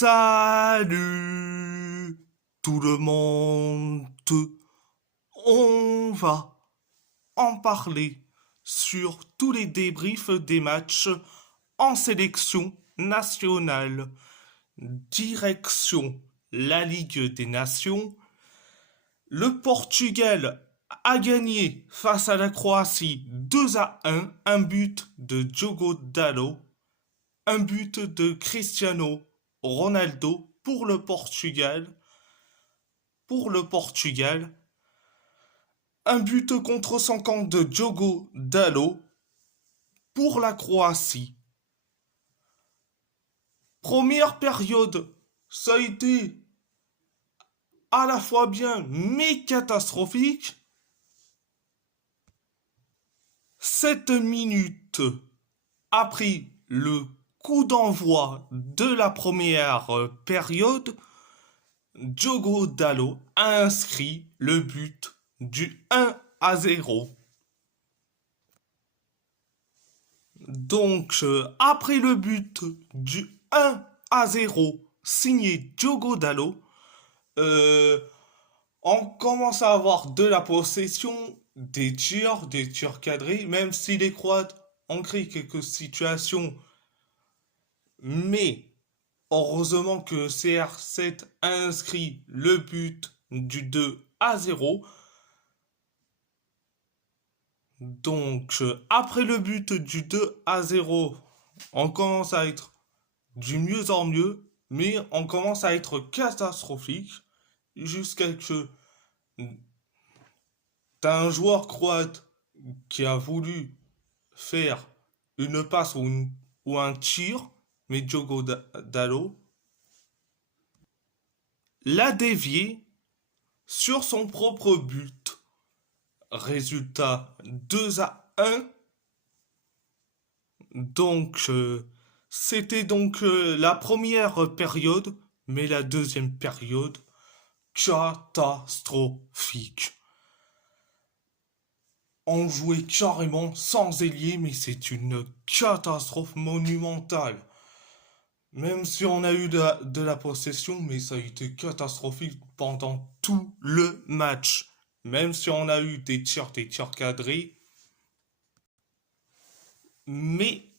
Salut tout le monde, on va en parler sur tous les débriefs des matchs en sélection nationale. Direction la Ligue des Nations. Le Portugal a gagné face à la Croatie 2-1, un but de Diogo Dalot, un but de Cristiano Ronaldo pour le Portugal. Un but contre son camp de Diogo Dalot pour la Croatie. Première période, ça a été à la fois bien mais catastrophique. 7 minutes après le coup d'envoi de la première période, Diogo Dalot a inscrit le but du 1-0. Donc, après le but du 1-0 signé Diogo Dalot, on commence à avoir de la possession, des tirs cadrés, même si les Croates ont créé quelques situations. Mais heureusement que CR7 a inscrit le but du 2-0. Donc, après le but du 2-0, on commence à être du mieux en mieux, mais on commence à être catastrophique jusqu'à que t'as un joueur croate qui a voulu faire une passe ou un tir, mais Diogo Dalot l'a dévié sur son propre but. Résultat 2-1. Donc, c'était donc la première période, mais la deuxième période, catastrophique. On jouait carrément sans ailier, mais c'est une catastrophe monumentale. Même si on a eu de la possession, mais ça a été catastrophique pendant tout le match. Même si on a eu des tirs cadrés, mais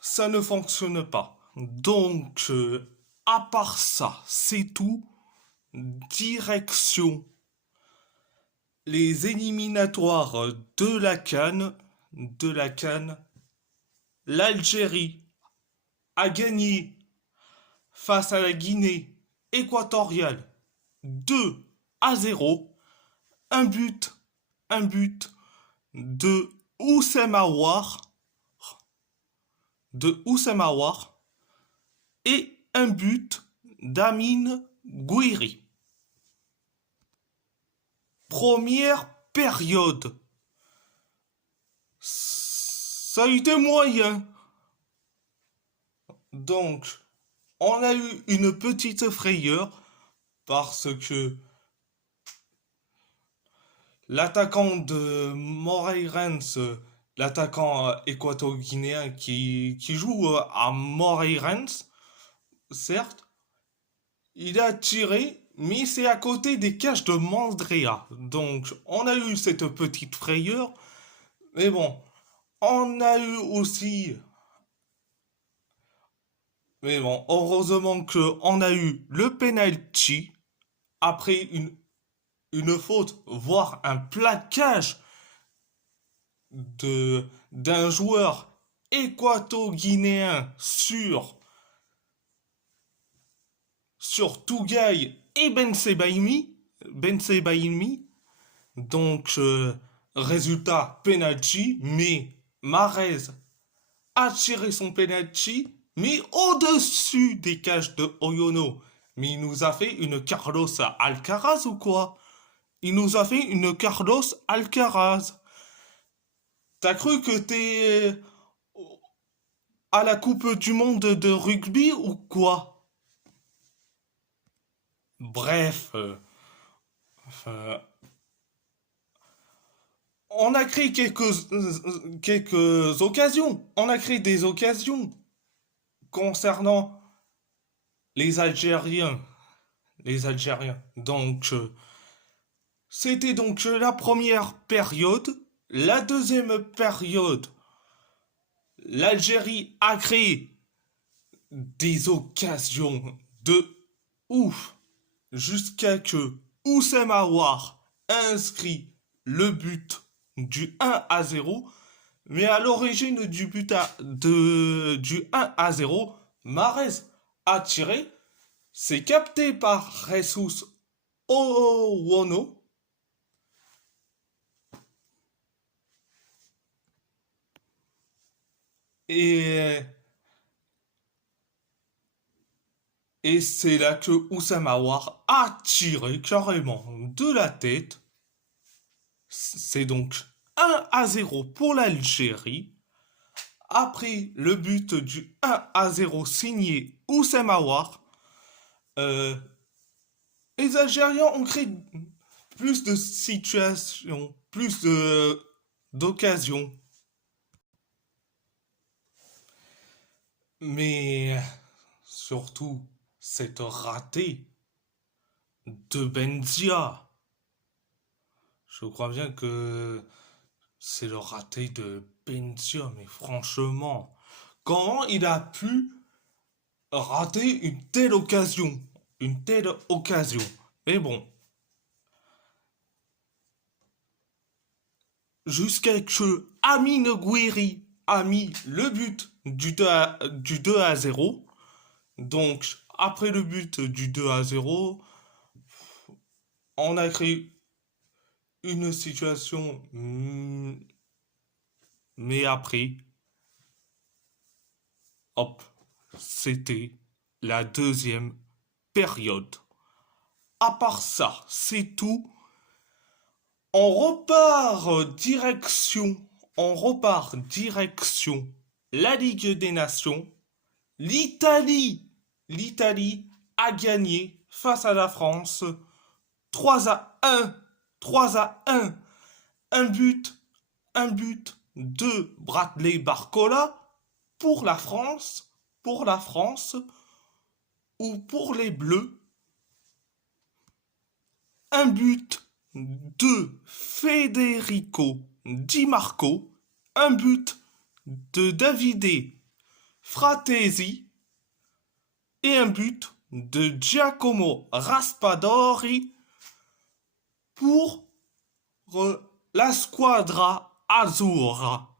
ça ne fonctionne pas. Donc, à part ça, c'est tout. Direction les éliminatoires de la CAN. L'Algérie a gagné face à la Guinée équatoriale 2-0. Un but, un but de Houssem Aouar, et un but d'Amine Gouiri. Première période, ça a été moyen. Donc, on a eu une petite frayeur parce que l'attaquant de Moreirense, l'attaquant équato-guinéen qui joue à Moreirense, certes, il a tiré, mais c'est à côté des cages de Mandrea. Donc, on a eu cette petite frayeur. Mais bon, on a eu aussi. Mais bon, heureusement qu'on a eu le penalty après une faute, voire un plaquage d'un joueur équato-guinéen sur Tougaï et Ben Sebaini. Donc, résultat, penalty, mais Mahrez a tiré son penalty, mais au-dessus des cages de Oyono. Mais il nous a fait une Carlos Alcaraz ou quoi? Il nous a fait une Carlos Alcaraz. T'as cru que t'es à la Coupe du Monde de rugby ou quoi? Bref, euh, on a créé quelques occasions. On a créé des occasions concernant les Algériens, les Algériens. Donc, c'était donc la première période. La deuxième période, l'Algérie a créé des occasions de ouf jusqu'à que Oussem Aouar inscrit le but du 1-0. Mais à l'origine du du 1-0, Mahrez a tiré. C'est capté par Jesus Owono. Et, et c'est là que Oussem Aouar a tiré carrément de la tête. C'est donc 1-0 pour l'Algérie. Après le but du 1-0 signé Oussem Aouar, euh, les Algériens ont créé plus de situations, plus de d'occasions. Mais surtout, cette ratée de Benzia. Je crois bien que c'est le raté de Benzia, mais franchement, comment il a pu rater une telle occasion? Une telle occasion. Mais bon, jusqu'à que Amine Gouiri a mis le but du 2-0. Donc, après le but du 2-0, on a créé une situation. Mais après, hop, c'était la deuxième période. À part ça, c'est tout. On repart direction, on repart direction la Ligue des Nations. L'Italie, l'Italie a gagné face à la France 3-1, 3-1. Un but, un but de Bradley Barcola pour la France ou pour les Bleus. Un but de Federico Di Marco, un but de Davide Fratesi et un but de Giacomo Raspadori pour la Squadra Azzurra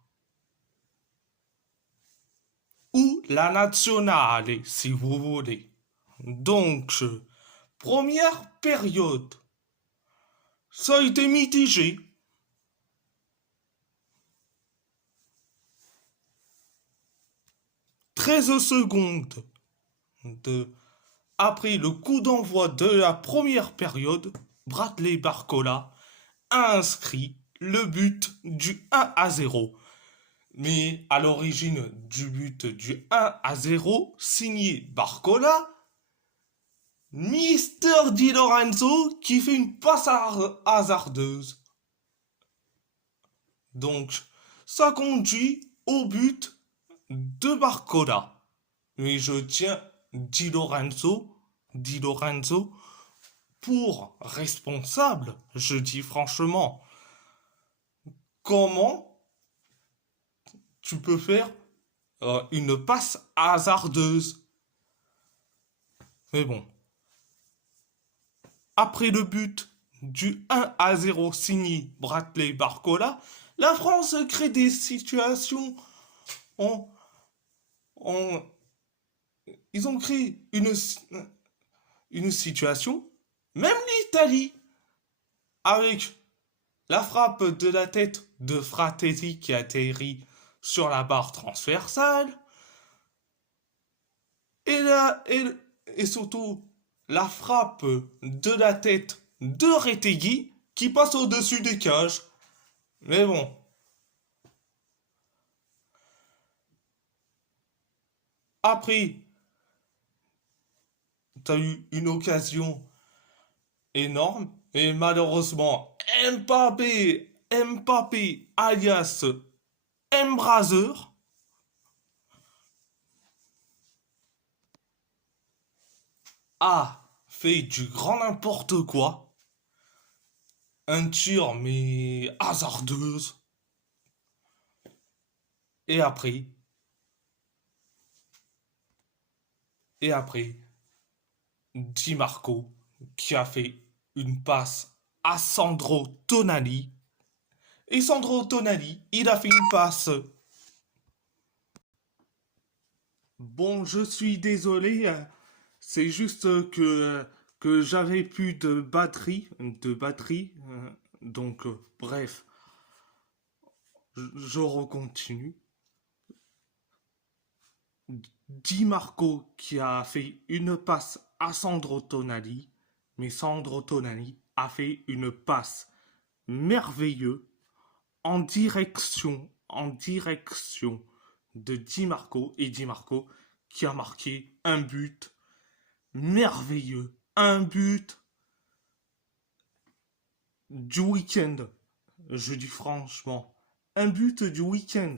ou la Nazionale si vous voulez. Donc, première période, ça a été mitigé. 13 secondes après le coup d'envoi de la première période, Bradley Barcola a inscrit le but du 1-0. Mais à l'origine du but du 1-0, signé Barcola, Mister Di Lorenzo qui fait une passe hasardeuse. Donc, ça conduit au but de Barcola. Mais je tiens Di Lorenzo pour responsable. Je dis franchement, comment tu peux faire une passe hasardeuse? Mais bon, après le but du 1-0 signé Bradley Barcola, la France crée des situations. En, en- ils ont créé une situation. Même l'Italie, avec la frappe de la tête de Fratesi qui atterrit sur la barre transversale, et, et surtout la frappe de la tête de Retegui qui passe au-dessus des cages. Mais bon, après, tu as eu une occasion énorme et malheureusement, Mbappé alias Embraser, a fait du grand n'importe quoi, un tir mais hasardeuse, et après, et après, Di Marco qui a fait une passe à Sandro Tonali, et Sandro Tonali, il a fait une passe. Bon, je suis désolé, c'est juste que j'avais plus de batterie, donc bref, je recontinue. Di Marco qui a fait une passe à Sandro Tonali, mais Sandro Tonali a fait une passe merveilleuse en direction de Di Marco, et Di Marco qui a marqué un but merveilleux, un but du week-end. Je dis franchement, un but du week-end.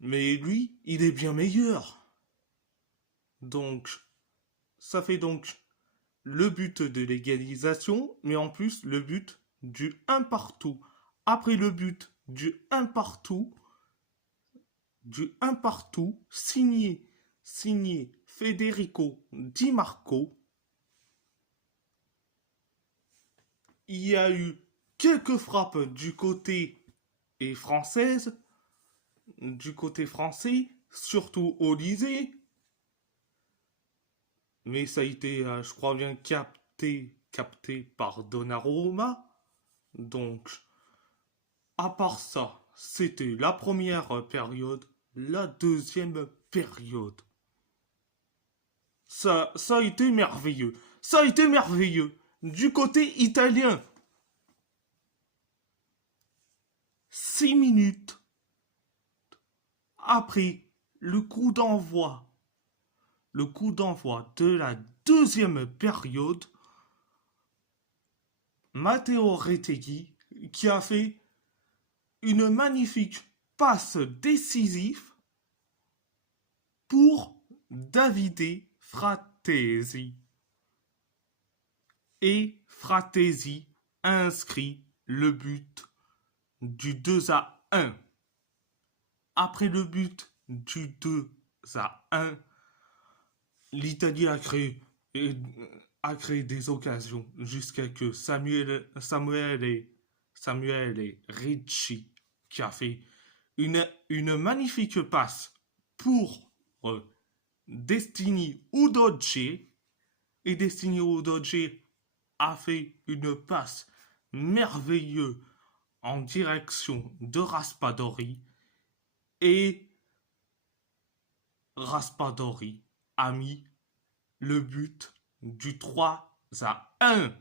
Mais lui, il est bien meilleur. Donc, ça fait donc le but de l'égalisation, mais en plus le but du un partout. Après le but du un partout, signé Federico Di Marco, il y a eu quelques frappes du côté français, surtout au lycée, mais ça a été, je crois bien, capté par Donnarumma. Donc, à part ça, c'était la première période, la deuxième période. Ça a été merveilleux. Ça a été merveilleux. Du côté italien, 6 minutes après le coup d'envoi, de la deuxième période, Matteo Retegui qui a fait une magnifique passe décisive pour Davide Fratesi. Et Fratesi inscrit le but du 2-1. Après le but du 2-1, l'Italie a créé des occasions jusqu'à que Samuel Ricci qui a fait une magnifique passe pour Destiny Udogie, et Destiny Udogie a fait une passe merveilleuse en direction de Raspadori, et Raspadori a mis le but du 3-1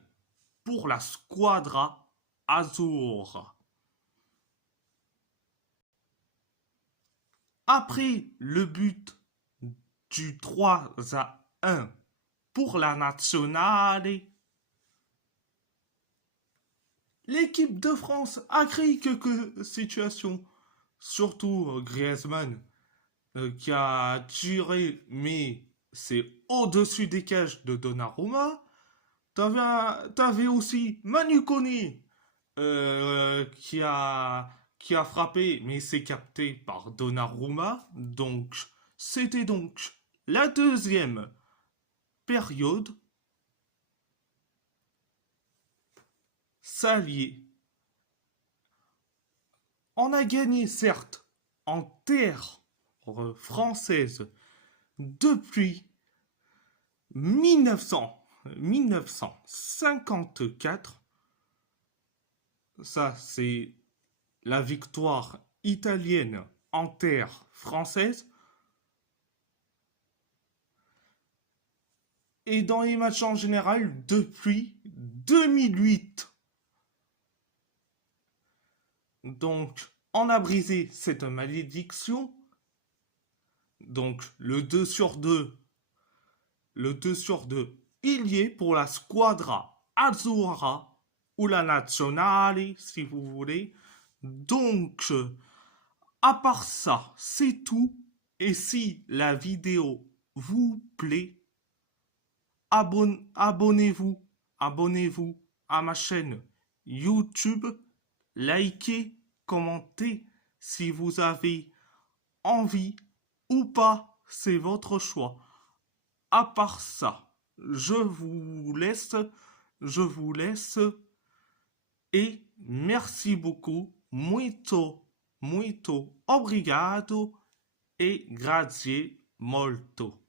pour la Squadra Azzurra. Après le but du 3-1 pour la Nazionale, l'équipe de France a créé quelques situations, surtout Griezmann qui a tiré, mais c'est au-dessus des cages de Donnarumma. T'avais aussi Manu Kone qui a frappé, mais c'est capté par Donnarumma. Donc, c'était donc la deuxième période. Salier. On a gagné, certes, en terre française depuis 1954. Ça, c'est la victoire italienne en terre française. Et dans les matchs en général, depuis 2008. Donc, on a brisé cette malédiction. Donc, le 2 sur 2, il y est pour la Squadra Azzurra, ou la Nazionale, si vous voulez. Donc, à part ça, c'est tout. Et si la vidéo vous plaît, abonnez-vous, abonnez-vous à ma chaîne YouTube, likez, commentez si vous avez envie ou pas, c'est votre choix. À part ça, je vous laisse et merci beaucoup, muito obrigado e grazie molto.